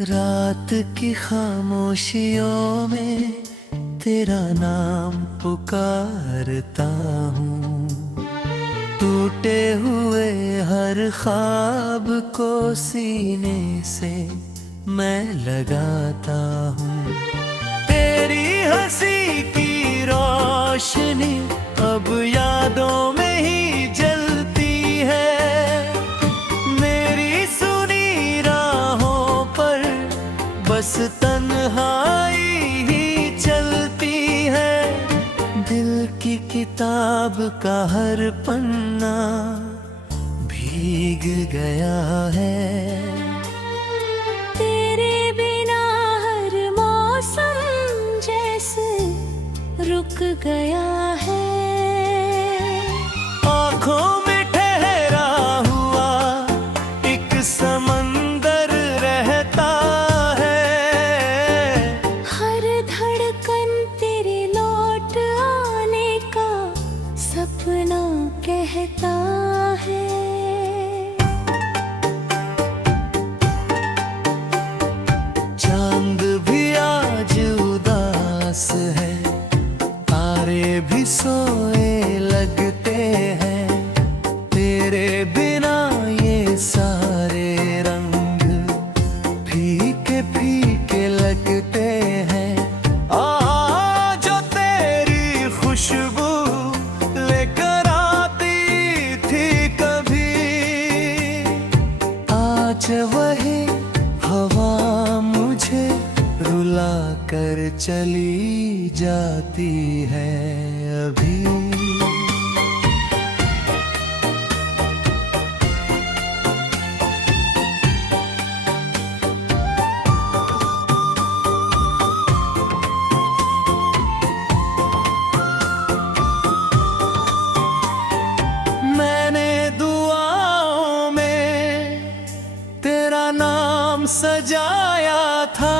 रात की खामोशियों में तेरा नाम पुकारता हूँ। टूटे हुए हर ख्वाब को सीने से मैं लगाता हूँ। तेरी हंसी की रोशनी अब यादों में ही जलती है। मेरी सुनी राहों पर बस तन्हाई ही चलती है। दिल की किताब का हर पन्ना भीग गया है। तेरे बिना हर मौसम जैसे रुक गया है। आँखों में ठहरा हुआ एक समंदर रहता है। हर धड़कन तेरे लौट आने का सपना कहता है। चांद भी आज उदास है, तारे भी सोए लगते हैं। तेरे बिना ये सारे रंग फीके फीके लगते हैं। जो तेरी खुशबू लेकर आती थी कभी, आज वही हवा मुझे रुला कर चली जाती है अभी। मैंने दुआओं में तेरा नाम सजाया था।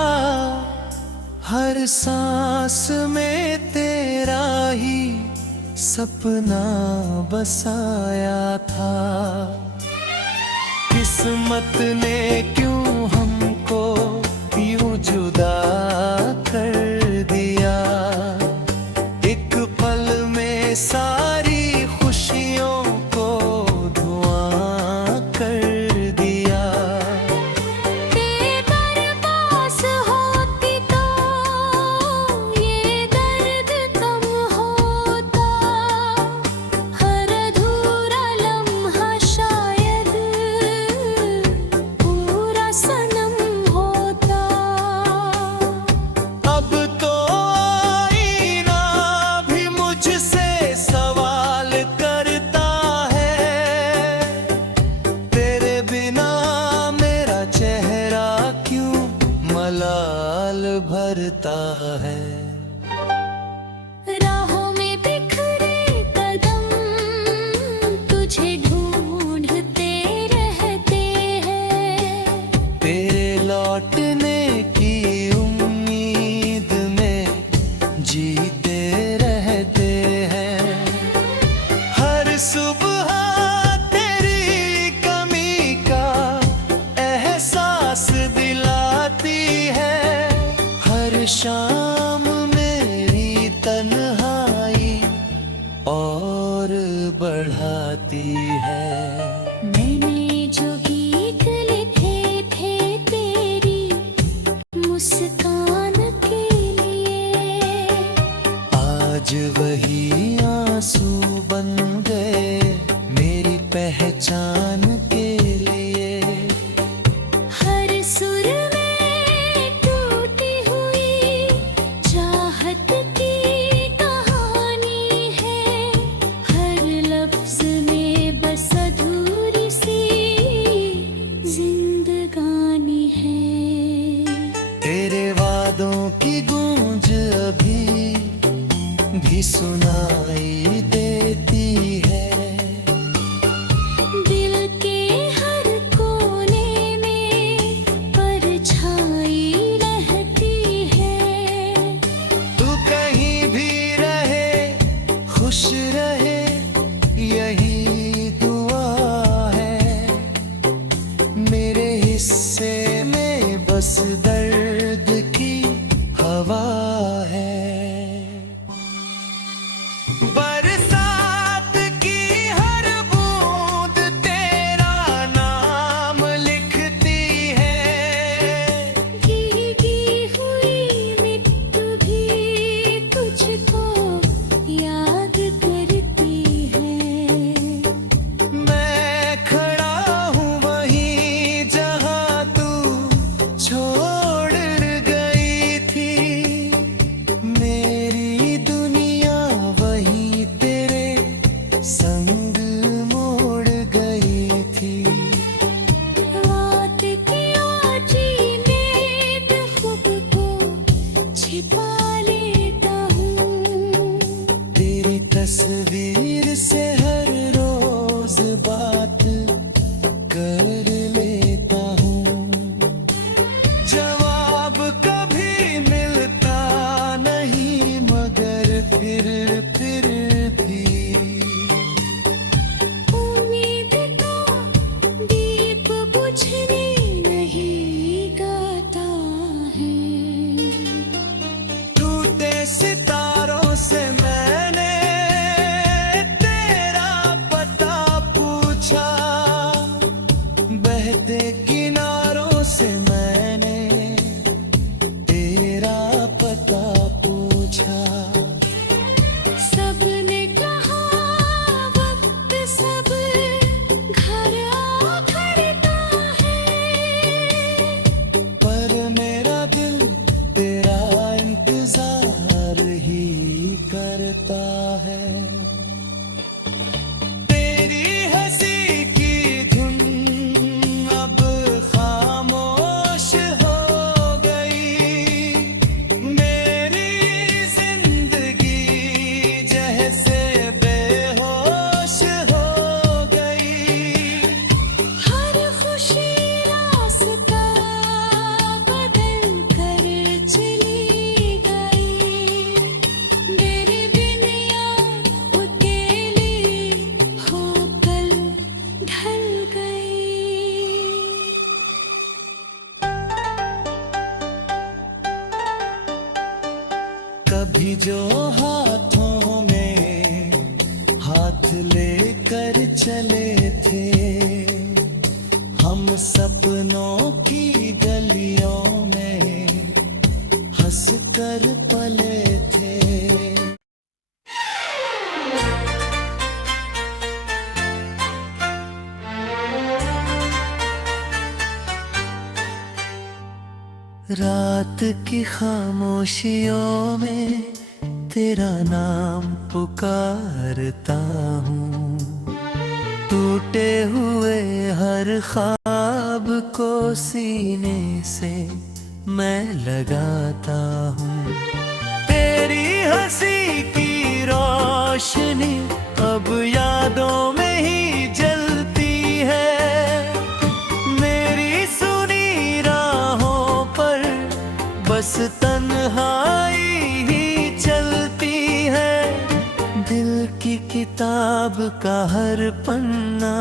हर सांस में तेरा ही सपना बसाया था। किस्मत ने क्यों हमको यूं जुदा कर दिया। एक पल में सारी खुशियों को धुआं कर दिया। तेरे पास होती तो ये दर्द कम होता। हर अधूरा लम्हा शायद पूरा सनम होता। अब तो आईना भी मुझसे सवाल करता है। तेरे बिना मेरा चेहरा क्यों मलाल भरता है। राहों में बिखरे कदम तुझे ढूंढते रहते हैं। तेरे लौटने की उम्मीद में जीते रहते हैं। हर सुबह तेरी कमी का एहसास दिलाती है। हर शाम मेरी तन्हाई और बढ़ाती है। मैंने जो गीत लिखे थे तेरी मुस्कान के लिए, आज वही आंसू बन गए मेरी पहचान के लिए। हर सुर में टूटी हुई चाहत की कहानी है। हर लफ्ज में बस अधूरी सी जिंदगानी है। तेरे वादों की गूंज अभी भी सुनाई देती है। दिल के हर कोने में परछाई रहती है। तू कहीं भी रहे खुश रहे यही दुआ है। मेरे हिस्से में बस तस्वीर से हर रोज बात कर लेता हूँ। जवाब कभी मिलता नहीं मगर फिर भी उम्मीद का दीप बुझने नहीं गाता है। टूटे सितारों से मैंने तेरा पता पूछा, बहते किनारों से मैंने तेरा पता पूछा। सबने कहा वक्त सब घर आखिरता है, पर मेरा दिल तेरा इंतजार ही करता है। तेरी हंसी की धुन अब खामोश हो गई, मेरी जिंदगी जैसे बेहोश हो गई। हर खुशी रास्ता बदल कर चली गई, मेरी बिन याद अकेली होकर ढल गई। कभी जो हाथों में हाथ लेकर चले थे, हम सपनों की गलियों में हंस कर पले थे। रात की खामोशियों में तेरा नाम पुकारता हूँ, टूटे हुए हर ख्वाब को सीने से मैं लगाता हूँ। तेरी हंसी की रोशनी अब यादों में ही जलती है, मेरी सुनी राहों पर बस तन्हाई ही चलती है। दिल की किताब का हर पन्ना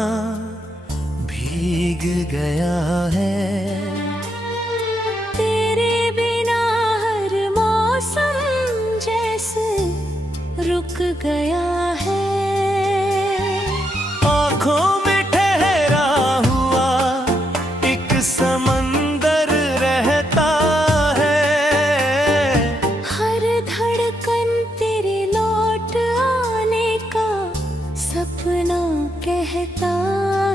भीग गया है। तेरे बिना हर मौसम जैसे रुक गया है। आँखों में ठहरा हुआ एक समंदर रहता है, हर धड़कन तेरे लौट आने का सपना कहता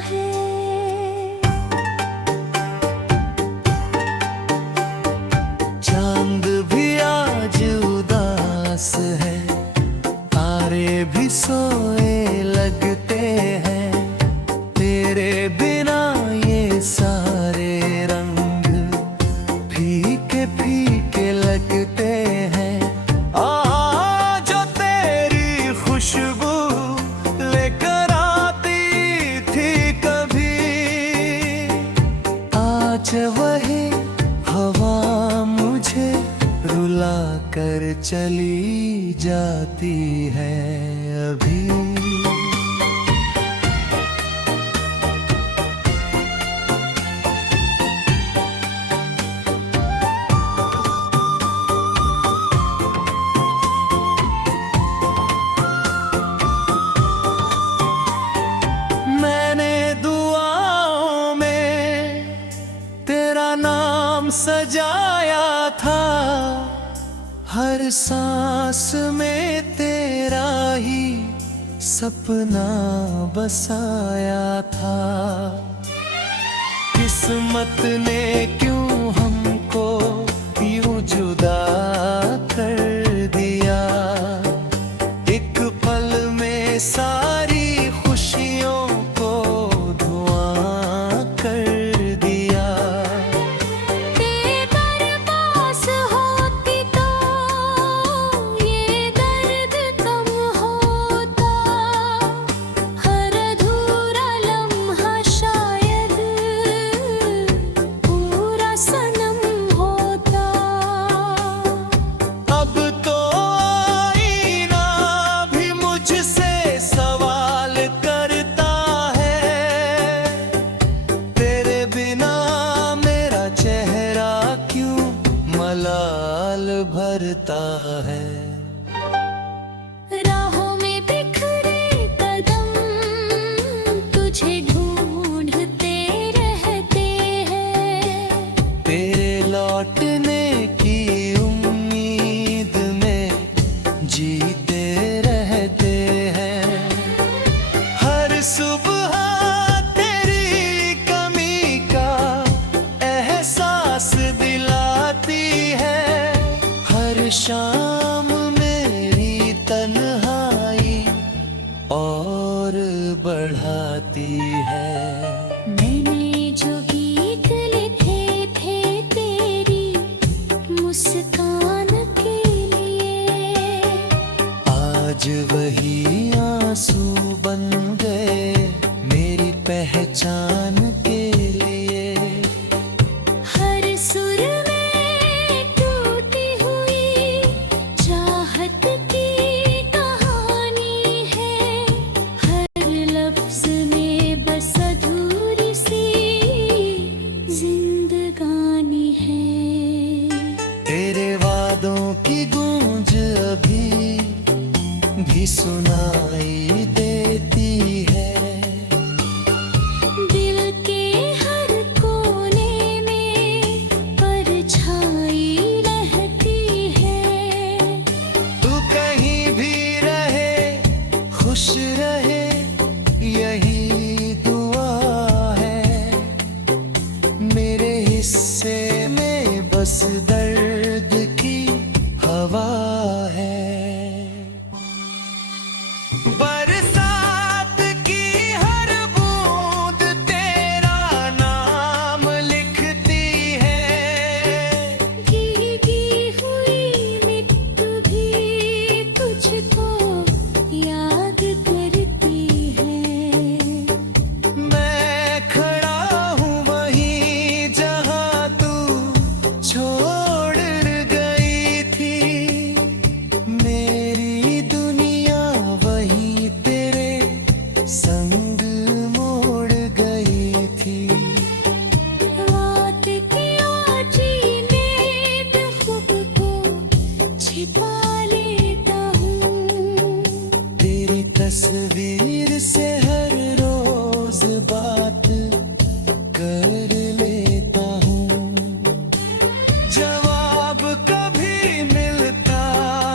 है। चांद भी आज उदास है, तारे भी सोए लगते हैं, तेरे बिना ये सारे रंग फीके फीके लगते हैं। जो तेरी खुशबू लेकर आती थी कभी, आज वही हवा मुझे रुला कर चली जाती है अभी। मैंने दुआओं में तेरा नाम सजाया था, हर सांस में तेरा ही सपना बसाया था। किस्मत ने क्यों हमको यूं जुदा कर दिया, एक पल में सारी खुशियों को धुआं कर दिया। तेरे पास होती तो ये दर्द कम हो जीते रहते हैं। हर सुबह तेरी कमी का एहसास दिलाती है, हर शाम मेरी तन्हाई और बढ़ाती है। मैंने जो गीत लिखे थे तेरी मुस्कान के लिए, आज वही आंसू बन गए मेरी पहचान के लिए। हर सुर में टूटी हुई चाहत की कहानी है, हर लफ्ज में बस अधूरी सी जिंदगानी है। तेरे वादों की गूंज अभी भी सुनाई देती है। दिल के हर कोने में परछाई रहती है। तू कहीं भी रहे खुश रहे यही दुआ है। मेरे हिस्से में बस दर्द की हवा है। बरसात की हर बूंद तेरा नाम लिखती है। भीगी हुई मिट्टी भी तुझको याद करती है। मैं खड़ा हूँ वहीं जहाँ तू छोड़ गई थी। मेरी दुनिया वहीं तेरे संग मोड़ गई थी। रात की आजी नेट खुद को छिपा लेता हूँ। तेरी तस्वीर से हर रोज बात कर लेता हूँ। जवाब कभी मिलता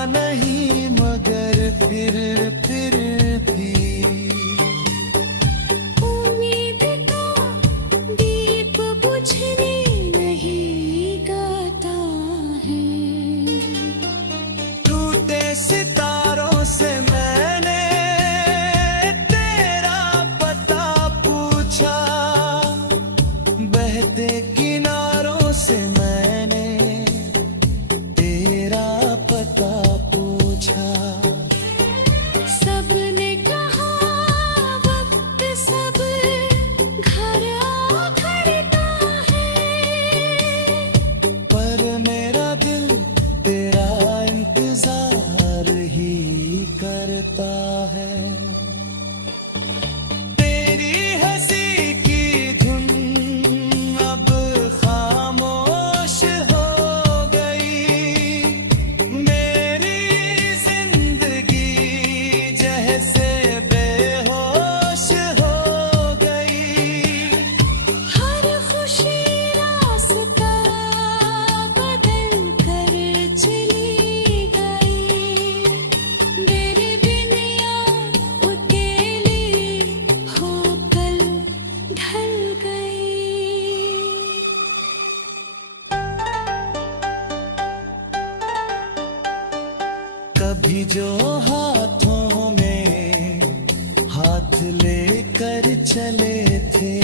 नहीं मगर फिर भी उम्मीद का दीप बुझने नहीं गाता है। टूटे सितारों से मैंने तेरा पता पूछा। बहते किनारों से मैंने तेरा पता पूछा। सबने कहा वक्त सब घर आखरता है, पर मेरा दिल तेरा इंतजार ही करता है। तेरी हंसी की धुन अब खामोश हो गई। मेरी जिंदगी जैसे बेहोश हो गई। हर खुशी रास्ता बदल कर चली गई। मेरी बिन यार अकेली होकर ढल गई। कभी जो हाथों में हाथ लेकर चले थे,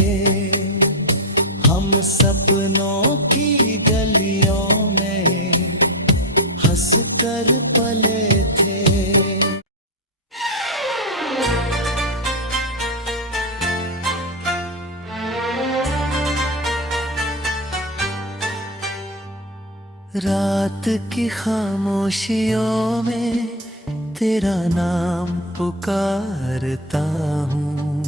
हम सपनों की गलियों में हंस कर पले थे। रात की खामोशियों में तेरा नाम पुकारता हूँ।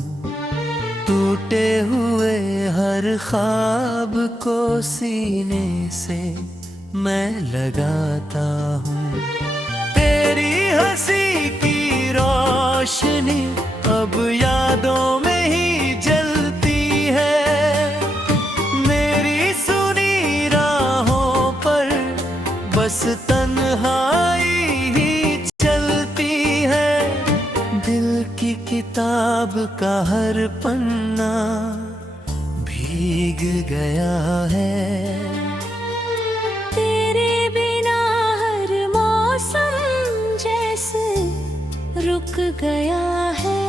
टूटे हुए हर ख्वाब को सीने से मैं लगाता हूँ। तेरी हंसी की रोशनी अब यादों में ही जलती है। मेरी सुनी राहों पर बस तन्हाई ही चलती किताब का हर पन्ना भीग गया है। तेरे बिना हर मौसम जैसे रुक गया है।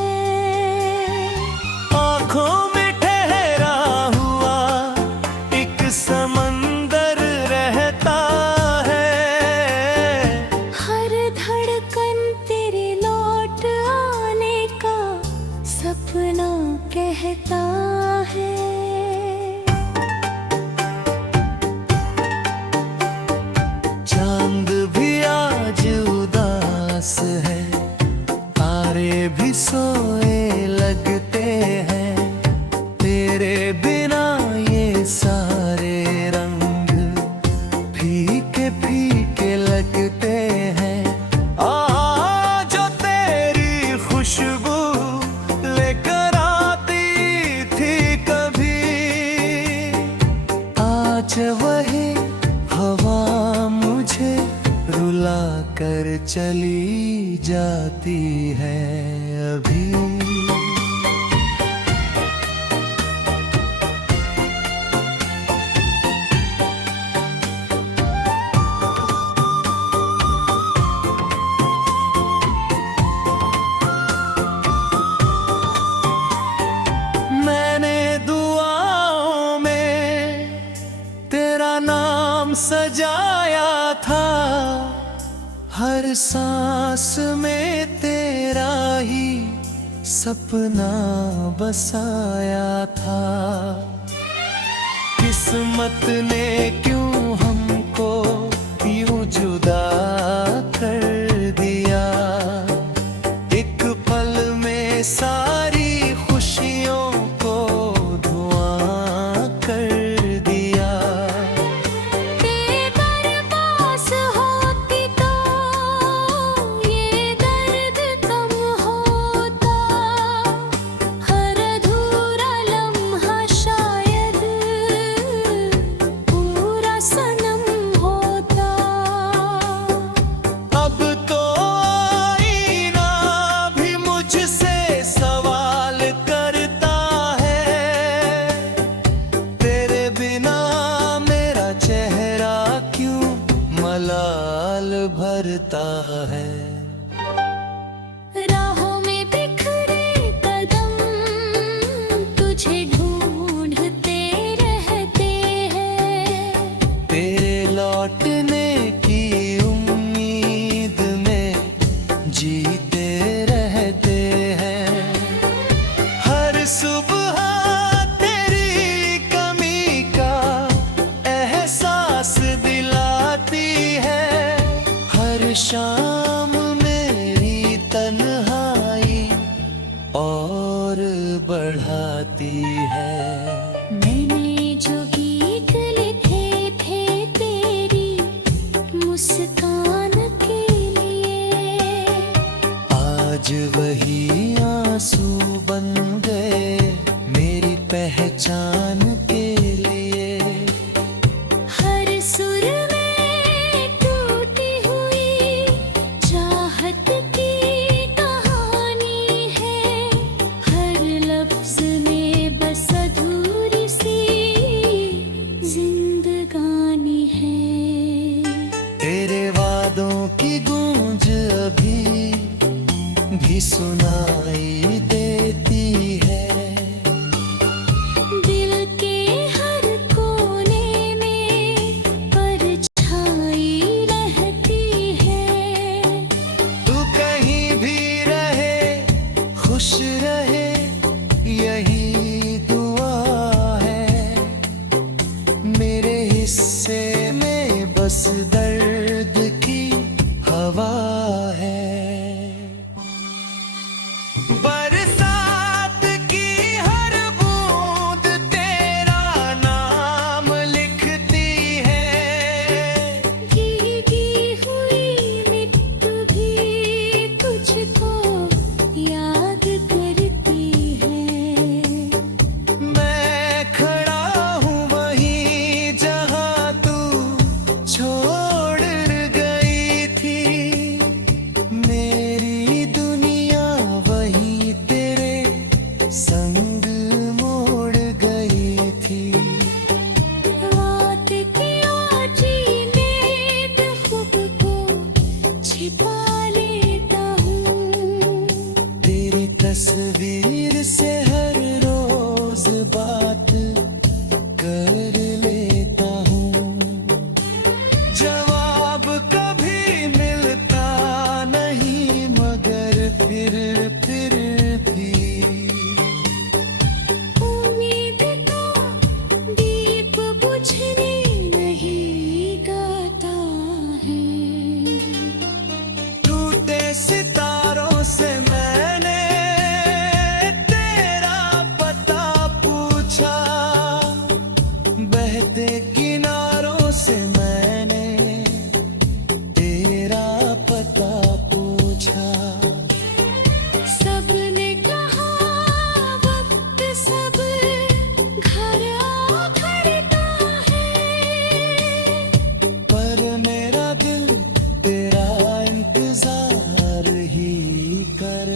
आँखों में ठहरा हुआ एक समंदर रहता है। हर धड़कन तेरे लौट आने का सपना कहता है। चांद भी आज उदास है, तारे भी सोए लगते हैं। तेरे बिना ये सारे रंग फीके फीके लगते हैं। जो तेरी खुशबू लेकर आती थी कभी, आज वही हवा मुझे रुला कर चली जाती है अभी। मैंने दुआओं में तेरा नाम सजाया था, हर सांस में तेरा ही सपना बसाया था। किस्मत ने क्यों हमको यूं जुदा कर दिया। एक पल में सारी खुशियों को धुआं कर दिया। तेरे पास होती तो ये दर्द कम होता। हर अधूरा लम्हा शायद पूरा सनम होता। अब तो आईना भी मुझसे सवाल करता है। तेरे बिना मेरा चेहरा क्यों मलाल भरता है। राहों में बिखरे कदम तुझे ढूंढते रहते हैं। तेरे लौटने की उम्मीद में जीते रहते हैं। हर सुबह तेरी कमी का एहसास दिलाती है। हर शाम मेरी तन्हाई और बढ़ाती है। मैंने जो गीत लिखे थे तेरी मुस्कान के लिए, आज वही आंसू बन गए मेरी पहचान के लिए। हर सुर में टूटी हुई चाहत की कहानी है। हर लफ्ज में बस अधूरी सी जिंदगानी है। तेरे वादों की गूंज अभी भी सुनाई देती है। दिल के हर कोने में परछाई रहती है। तू कहीं भी रहे खुश रहे यही दुआ है। मेरे हिस्से में बस दर्द की हवा है।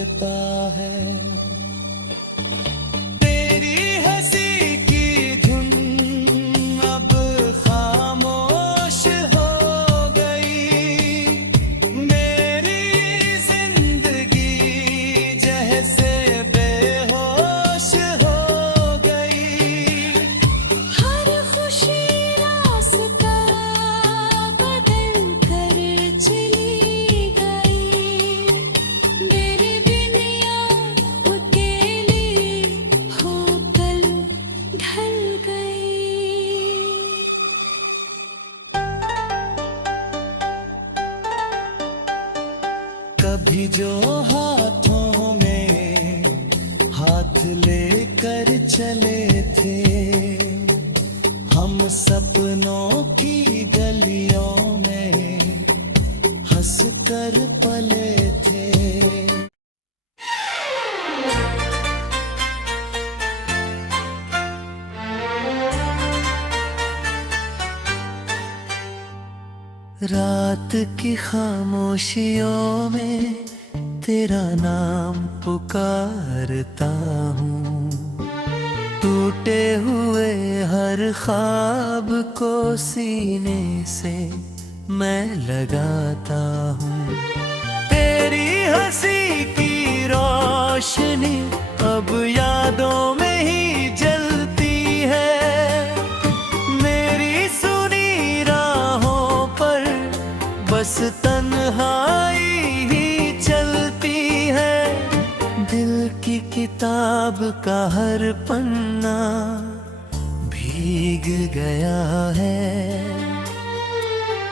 भरता है। तेरी हंसी की धुन अब खामोश हो गई, मेरी जिंदगी जैसे बेहोश हो गई। हर खुशी रास्ता बदल कर चली गई, मेरी दुनिया अकेली होकर ढल गई। कभी जो हाथों में हाथ लेकर चले थे, हम सपनों की गलियों में हंस कर पले थे। रात की खामोशियों में तेरा नाम पुकारता हूँ, टूटे हुए हर ख्वाब को सीने से मैं लगाता हूँ। तेरी हंसी की रोशनी अब यादों में ही जलती है, मेरी सुनी राहों पर बस तन्हाई ही चलती है। दिल की किताब का हर पन्ना भीग गया है।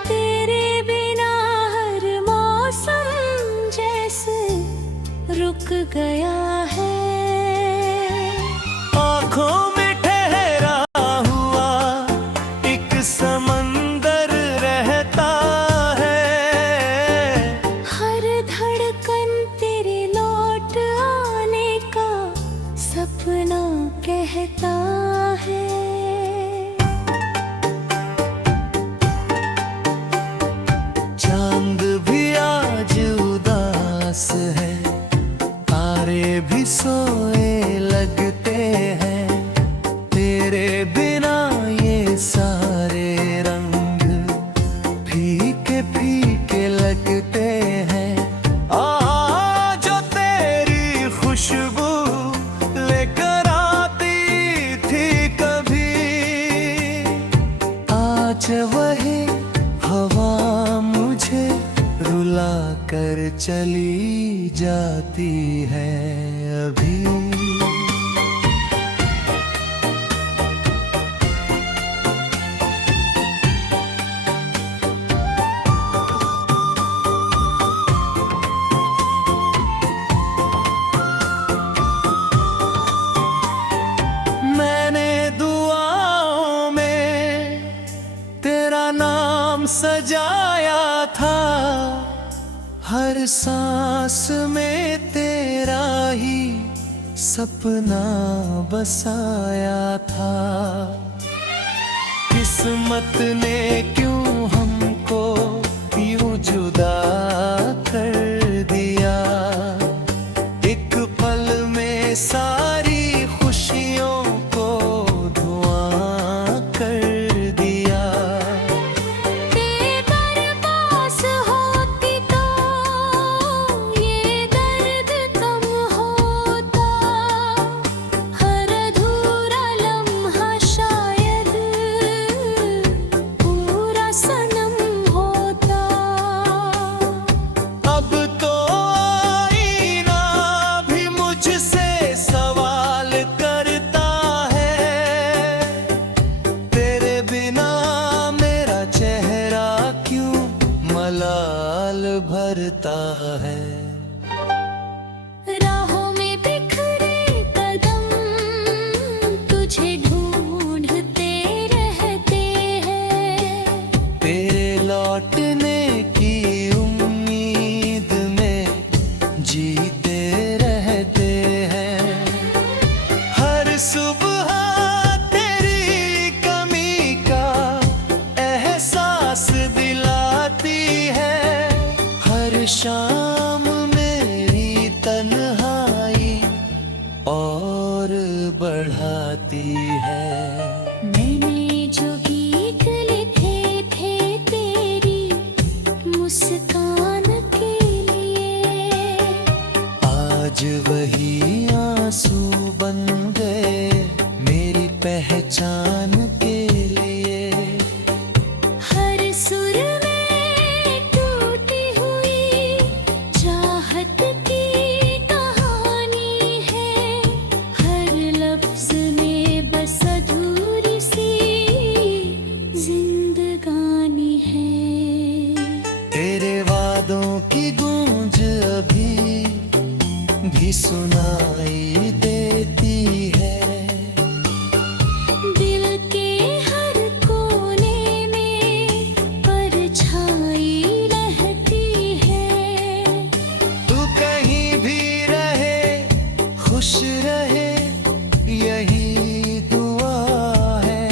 तेरे बिना हर मौसम जैसे रुक गया है। आँखों में ठहरा हुआ एक समंदर रहता है, हर धड़कन तेरे लौट आने का सपना कहता है। चांद भी आज उदास है, तारे भी सोए लगते हैं, तेरे बिना ये सारे रंग फीके फीके लगते हैं। जो तेरी खुशबू लेकर आती थी कभी, आज वही हवा मुझे रुला कर चली जाती है अभी। मैंने दुआओं में तेरा नाम सजाया था, हर सांस में तेरा ही सपना बसाया था। किस्मत ने क्यों हमको यूं जुदा कर दिया, एक पल में सारी खुशियों को धुआं कर दिया। तेरे पास होती तो ये दर्द कम होता, हर अधूरा लम्हा शायद पूरा सनम होता। अब तो आईना भी मुझसे सवाल करता है, तेरे बिना मेरा चेहरा क्यों मलाल भरता है। राहों में बिखरे कदम तुझे ढूंढते रहते हैं, तेरे लौटने की उम्मीद में जीते रहते हैं। हर सुबह तेरी कमी का एहसास दिलाती है, हर शाम मेरी तन्हाई चाहत की कहानी है, हर लफ्ज में बस अधूरी सी जिंदगानी है। तेरे वादों की गूंज अभी भी सुनाई देती है। दिल के हर कोने में परछाई रहती है। तू कहीं भी रहे, खुश रहे, यही दुआ है।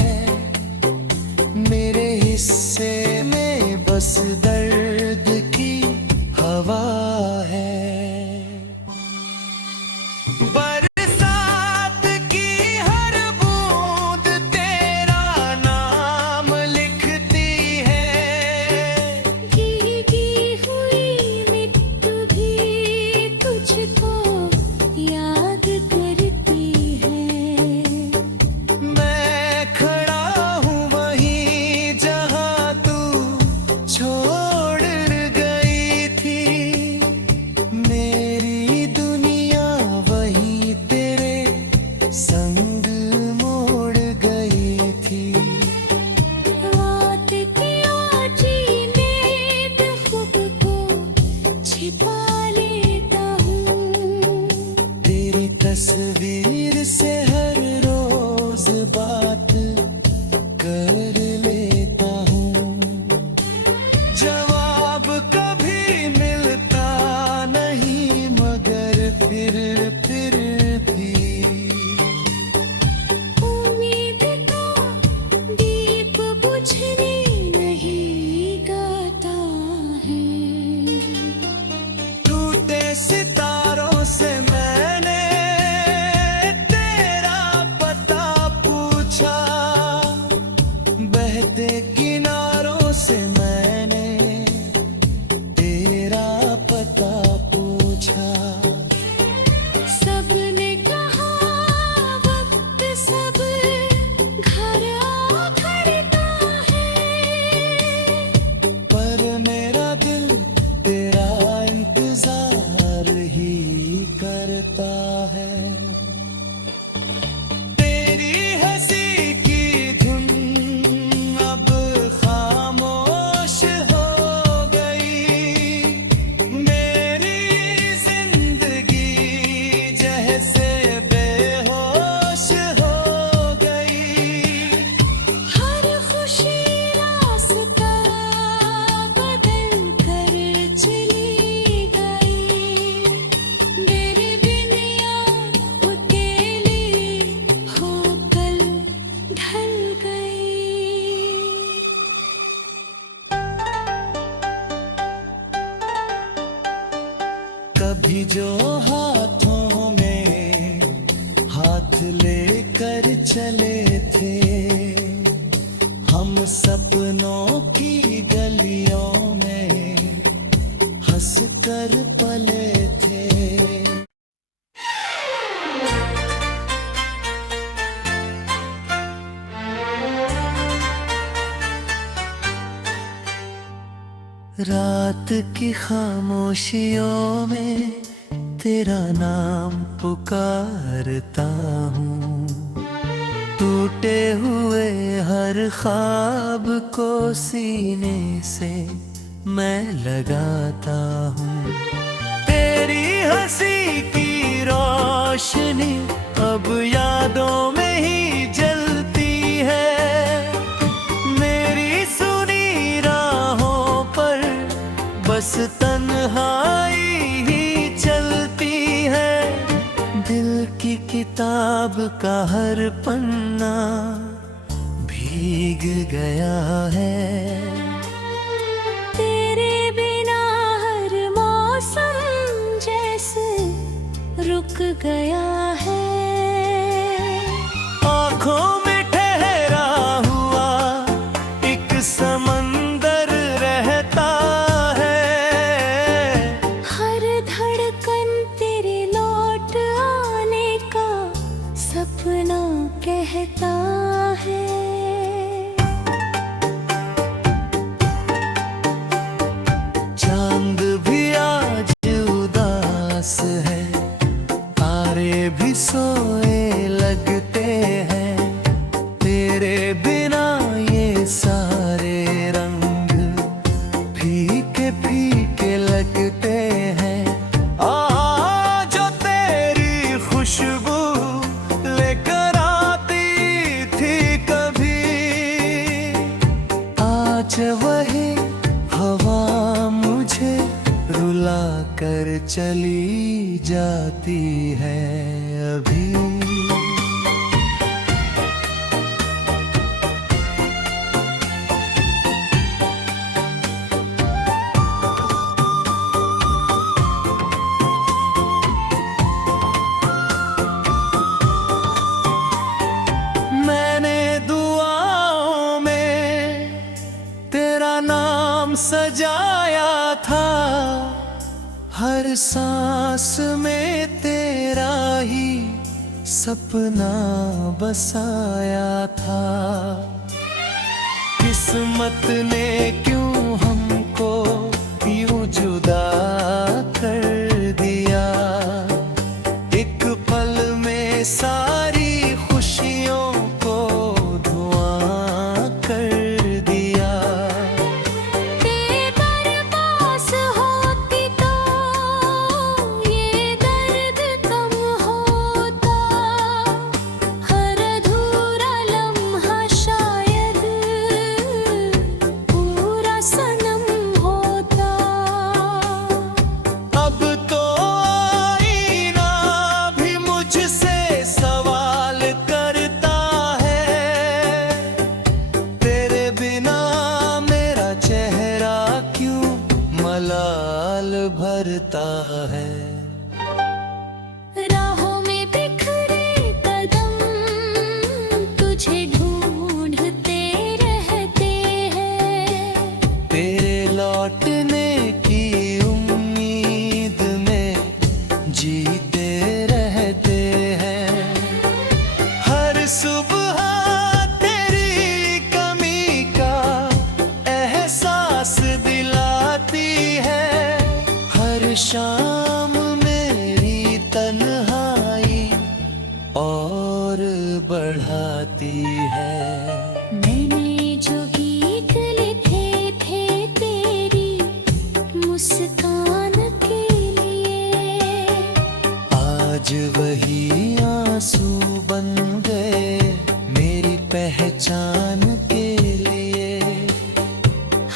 मेरे हिस्से में बस दर्द की हवा है। बरसात की हर बूंद तेरा नाम लिखती है। भीगी हुई मिट्टी भी तुझको याद करती है। मैं खड़ा हूँ वहीं जहाँ तू छोड़ गई थी। मेरी दुनिया वहीं तेरे संग मोड़ गई थी। रात की आजी में खुद को छिपा लेता हूँ। तेरी तस्वीर से हर रोज बात कर लेता हूँ। जवाब कभी मिलता नहीं, मगर फिर भी उम्मीद का दीप बुझने नहीं गाता है। टूटे सितारों से मैंने तेरा पता पूछा। बहते किनारों से मैंने तेरा पता पूछा। सबने कहा वक्त सब घर आखरता है, पर मेरा दिल तेरा इंतजार ही करता है। तेरी हंसी की धुन अब खामोश हो गई। मेरी जिंदगी जैसे बेहोश हो गई। हर खुशी रास्ता बदल कर चली गई। मेरी दुनिया अकेली होकर ढल गई। कभी जो हाथों में हाथ लेकर चले थे, हम सपनों की गलियों में हंस कर पले थे। रात की खामोशियों में तेरा नाम पुकारता हूँ। टूटे हुए हर ख्वाब को सीने से मैं लगाता हूँ। तेरी हंसी की रोशनी अब यादों में ही जलती है। मेरी सुनी राहों पर बस तन्हाई ही चलती है। दिल की किताब का हर पन्ना भीग गया है। तेरे बिना हर मौसम जैसे रुक गया है। आँखों में ठहरा हुआ एक समंदर रहता है। हर धड़कन तेरे लौट आने का सपना कहता है। चांद भी आज उदास पास है, तारे भी सोए लगते हैं। तेरे बिना ये सारे रंग फीके फीके लगते हैं। जो तेरी खुशबू लेकर आती थी कभी, आज वही हवा मुझे रुला कर चली जाती है अभी। मैंने दुआओं में तेरा नाम सजाया था, हर सांस में तेरा ही सपना बसाया था। किस्मत ने क्यों हमको यूं जुदा कर दिया, एक पल में सारी खुशियों को धुआं कर दिया। तेरे पास होती तो ये दर्द कम होता, हर अधूरा लम्हा शायद पूरा सनम होता। अब तो आईना भी मुझसे सवाल करता है, तेरे बिना मेरा चेहरा क्यों मलाल भरता है। राहों में बिखरे कदम तुझे ढूंढते रहते हैं, तेरे लौटने की उम्मीद में जीते रहते हैं। हर सुबह तेरी कमी का एहसास दिलाती है, हर शाम मेरी तन्हाई और बढ़ाती है। मैंने जो गीत लिखे थे तेरी मुस्कान के लिए, आज वही आंसू बन गए मेरी पहचान के लिए।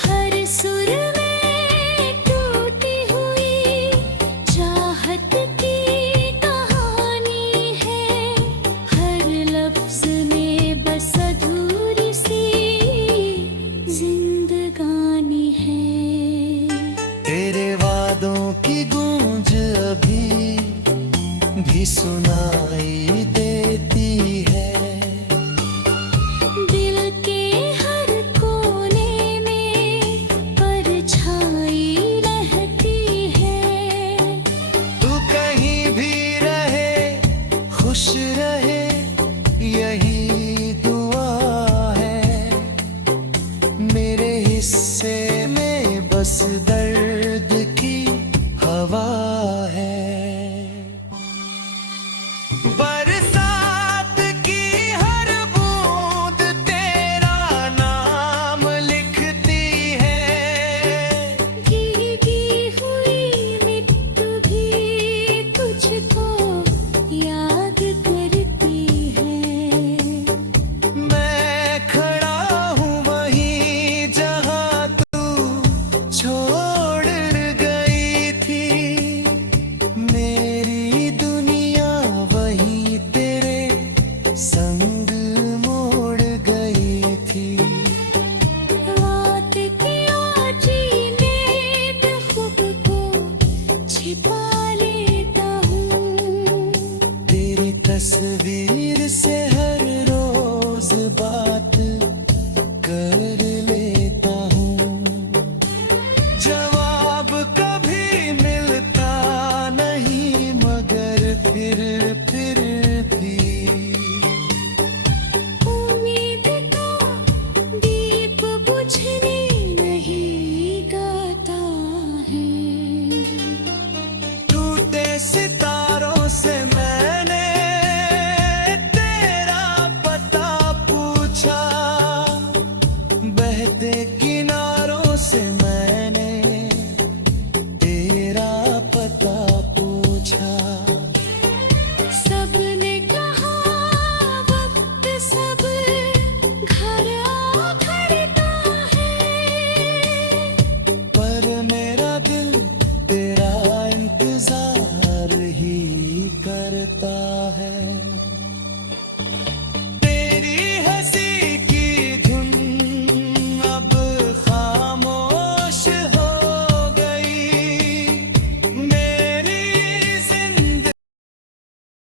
हर सुर में टूटी हुई चाहत की कहानी है, हर लफ्ज में बस अधूरी सी जिंदगानी है। तेरे वादों की गूंज अभी भी सुनाई देती है। दिल के हर कोने में परछाई रहती है। तू कहीं भी रहे, खुश रहे, यही दुआ है। मेरे हिस्से में बस दर्द की हवा है। बरसात की हर बूंद तेरा नाम लिखती है। भीगी हुई मिट्टी भी तुझको याद करती है। मैं खड़ा हूँ वहीं जहाँ तू छोड़ गई थी, मेरी दुनिया वहीं तेरे संग मोड़ गई थी। रात की आजी में खुद को छिपा लेता हूँ, तेरी तस्वीर